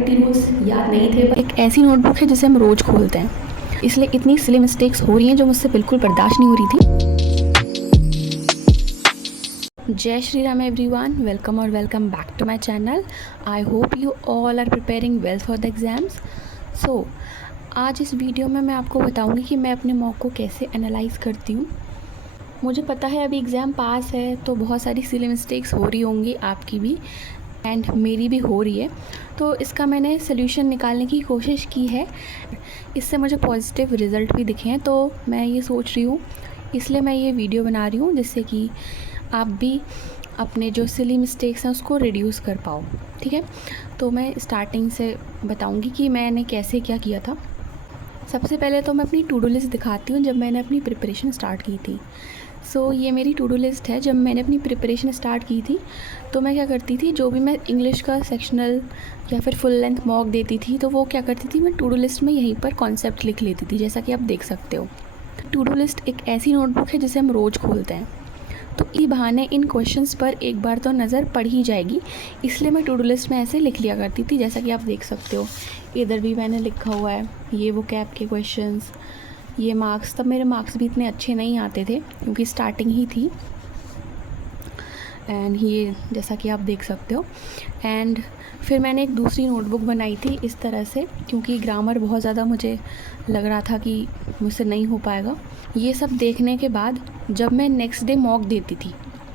80 rules याद नहीं थे, पर एक ऐसी नोटबुक है जिसे हम रोज़ खोलते हैं, इसलिए इतनी सिली मिस्टेक्स हो रही हैं जो मुझसे बिल्कुल बर्दाश्त नहीं हो रही थी। जय श्री राम एवरीवन, वेलकम और welcome back to my channel. I hope you all are preparing well for the exams. So आज इस वीडियो में मैं आपको बताऊंगी कि मैं अपने मॉक को कैसे एनालाइज़ करती हूँ। मुझे पता है अभी एग्ज़ाम पास है तो बहुत सारी सिली मिस्टेक्स हो रही होंगी, आपकी भी एंड मेरी भी हो रही है। तो इसका मैंने सोल्यूशन निकालने की कोशिश की है, इससे मुझे पॉजिटिव रिज़ल्ट भी दिखे हैं। तो मैं ये सोच रही हूँ, इसलिए मैं ये वीडियो बना रही हूँ जिससे कि आप भी अपने जो सिली मिस्टेक्स हैं उसको रिड्यूस कर पाओ। ठीक है, तो मैं स्टार्टिंग से बताऊँगी कि मैंने कैसे क्या किया था। सबसे पहले तो मैं अपनी टू डू लिस्ट दिखाती हूँ जब मैंने अपनी प्रिपरेशन स्टार्ट की थी। सो ये मेरी टू डू लिस्ट है। जब मैंने अपनी प्रिपरेशन स्टार्ट की थी तो मैं क्या करती थी, जो भी मैं इंग्लिश का सेक्शनल या फिर फुल लेंथ मॉक देती थी तो वो क्या करती थी, मैं टू डू लिस्ट में यहीं पर कॉन्सेप्ट लिख लेती थी, जैसा कि आप देख सकते हो। टू डू लिस्ट एक ऐसी नोटबुक है जिसे हम रोज़ खोलते हैं, तो इसी बहाने इन क्वेश्चंस पर एक बार तो नज़र पड़ ही जाएगी, इसलिए मैं टू डू लिस्ट में ऐसे लिख लिया करती थी, जैसा कि आप देख सकते हो। इधर भी मैंने लिखा हुआ है ये वो कैप के क्वेश्चंस, ये मार्क्स। तब मेरे मार्क्स भी इतने अच्छे नहीं आते थे क्योंकि स्टार्टिंग ही थी, एंड ये जैसा कि आप देख सकते हो। एंड फिर मैंने एक दूसरी नोटबुक बनाई थी इस तरह से, क्योंकि ग्रामर बहुत ज़्यादा मुझे लग रहा था कि मुझसे नहीं हो पाएगा। ये सब देखने के बाद जब मैं नेक्स्ट डे मॉक देती थी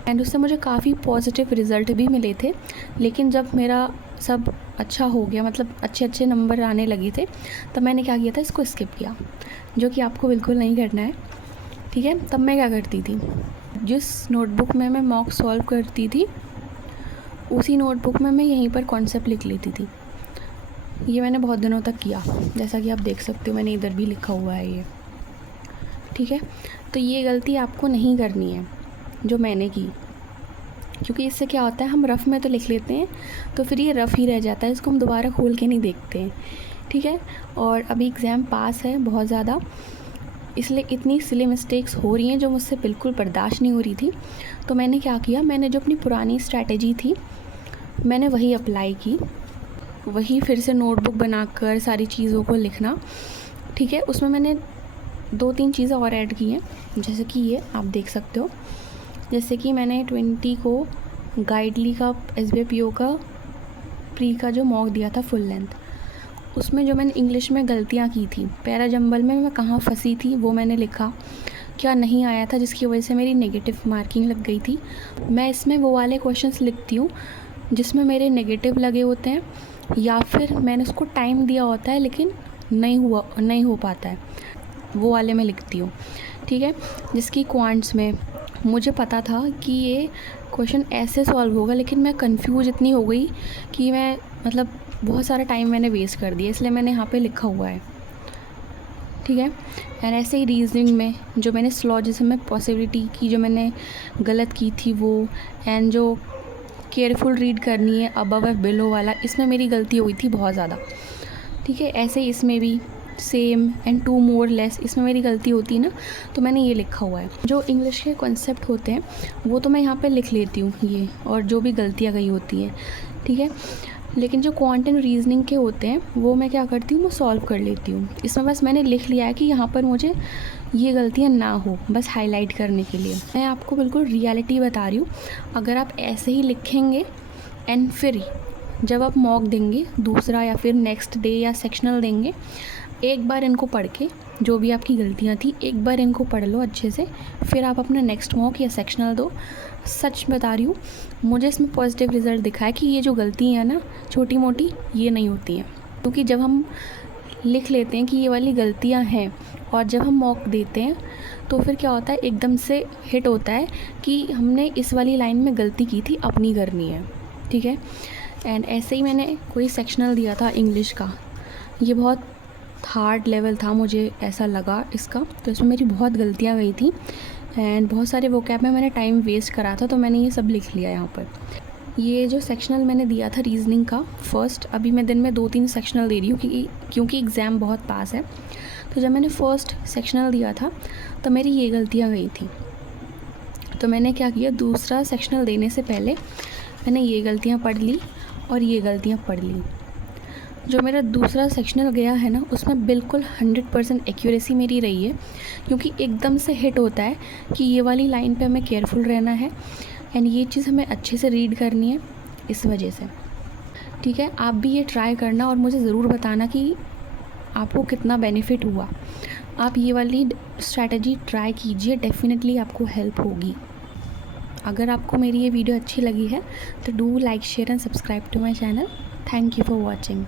एंड उससे मुझे काफ़ी पॉजिटिव रिज़ल्ट भी मिले थे, लेकिन जब मेरा सब अच्छा हो गया, मतलब अच्छे अच्छे नंबर आने लगे थे, तब मैंने क्या किया था, इसको स्किप किया, जो कि आपको बिल्कुल नहीं करना है। ठीक है, तब मैं क्या करती थी, जिस नोटबुक में मैं मॉक सॉल्व करती थी उसी नोटबुक में मैं यहीं पर कॉन्सेप्ट लिख लेती थी। ये मैंने बहुत दिनों तक किया, जैसा कि आप देख सकते हो, मैंने इधर भी लिखा हुआ है ये। ठीक है, तो ये गलती आपको नहीं करनी है जो मैंने की, क्योंकि इससे क्या होता है, हम रफ़ में तो लिख लेते हैं तो फिर ये रफ़ ही रह जाता है, इसको हम दोबारा खोल के नहीं देखते हैं। ठीक है, और अभी एग्ज़ाम पास है बहुत ज़्यादा, इसलिए इतनी सिली मिस्टेक्स हो रही हैं जो मुझसे बिल्कुल बर्दाश्त नहीं हो रही थी। तो मैंने क्या किया, मैंने जो अपनी पुरानी स्ट्रैटेजी थी मैंने वही अप्लाई की, वही फिर से नोटबुक बनाकर सारी चीज़ों को लिखना। ठीक है, उसमें मैंने 2-3 चीज़ें और ऐड की हैं, जैसे कि ये आप देख सकते हो। जैसे कि मैंने 20 को गाइडली का SBIPO का प्री का जो मॉक दिया था फुल लेंथ, उसमें जो मैंने इंग्लिश में गलतियाँ की थी, पैरा जंबल में मैं कहाँ फंसी थी वो मैंने लिखा, क्या नहीं आया था जिसकी वजह से मेरी नेगेटिव मार्किंग लग गई थी। मैं इसमें वो वाले क्वेश्चंस लिखती हूँ जिसमें मेरे नेगेटिव लगे होते हैं, या फिर मैंने उसको टाइम दिया होता है लेकिन नहीं हो पाता है, वो वाले मैं लिखती हूँ। ठीक है, जिसकी क्वांट्स में मुझे पता था कि ये क्वेश्चन ऐसे सॉल्व होगा, लेकिन मैं कंफ्यूज इतनी हो गई कि मैं मतलब बहुत सारा टाइम मैंने वेस्ट कर दिया, इसलिए मैंने यहाँ पे लिखा हुआ है। ठीक है, एंड ऐसे ही रीजनिंग में जो मैंने स्लॉजिज्म में पॉसिबिलिटी की जो मैंने गलत की थी वो, एंड जो केयरफुल रीड करनी है अबव और बिलो वाला, इसमें मेरी गलती हुई थी बहुत ज़्यादा। ठीक है, ऐसे ही इसमें भी same and to more less, इसमें मेरी गलती होती है ना, तो मैंने ये लिखा हुआ है। जो इंग्लिश के कॉन्सेप्ट होते हैं वो तो मैं यहाँ पे लिख लेती हूँ ये, और जो भी गलतियाँ गई होती हैं। ठीक है, लेकिन जो क्वांट एंड रीजनिंग के होते हैं वो मैं क्या करती हूँ, वो सॉल्व कर लेती हूँ। इसमें बस मैंने लिख लिया है कि यहाँ पर मुझे ये गलतियाँ ना हो, बस हाईलाइट करने के लिए। मैं आपको बिल्कुल रियलिटी बता रही हूँ, अगर आप ऐसे ही लिखेंगे एंड फिर जब आप मॉक देंगे दूसरा या फिर नेक्स्ट डे या सेक्शनल देंगे, एक बार इनको पढ़ के जो भी आपकी गलतियाँ थी एक बार इनको पढ़ लो अच्छे से, फिर आप अपना नेक्स्ट मॉक या सेक्शनल दो। सच बता रही हूँ, मुझे इसमें पॉजिटिव रिज़ल्ट दिखा है कि ये जो गलती है ना छोटी मोटी, ये नहीं होती हैं, क्योंकि जब हम लिख लेते हैं कि ये वाली गलतियाँ हैं और जब हम मॉक देते हैं तो फिर क्या होता है, एकदम से हिट होता है कि हमने इस वाली लाइन में गलती की थी, अपनी करनी है। ठीक है, एंड ऐसे ही मैंने कोई सेक्शनल दिया था इंग्लिश का, ये बहुत हार्ड लेवल था मुझे ऐसा लगा इसका, तो इसमें मेरी बहुत गलतियाँ गई थी एंड बहुत सारे वोकैब में मैंने टाइम वेस्ट करा था, तो मैंने ये सब लिख लिया यहाँ पर। ये जो सेक्शनल मैंने दिया था रीजनिंग का फर्स्ट, अभी मैं दिन में 2-3 सेक्शनल दे रही हूँ क्योंकि एग्ज़ाम बहुत पास है। तो जब मैंने फ़र्स्ट सेक्शनल दिया था तो मेरी ये गलतियाँ गई थी, तो मैंने क्या किया, दूसरा सेक्शनल देने से पहले मैंने ये गलतियाँ पढ़ ली और ये गलतियाँ पढ़ ली। जो मेरा दूसरा सेक्शनल गया है ना, उसमें बिल्कुल 100% एक्यूरेसी मेरी रही है, क्योंकि एकदम से हिट होता है कि ये वाली लाइन पे हमें केयरफुल रहना है एंड ये चीज़ हमें अच्छे से रीड करनी है, इस वजह से। ठीक है, आप भी ये ट्राई करना और मुझे ज़रूर बताना कि आपको कितना बेनिफिट हुआ। आप ये वाली स्ट्रैटेजी ट्राई कीजिए, डेफिनेटली आपको हेल्प होगी। अगर आपको मेरी ये वीडियो अच्छी लगी है तो do like, share and subscribe to my channel. Thank you for watching.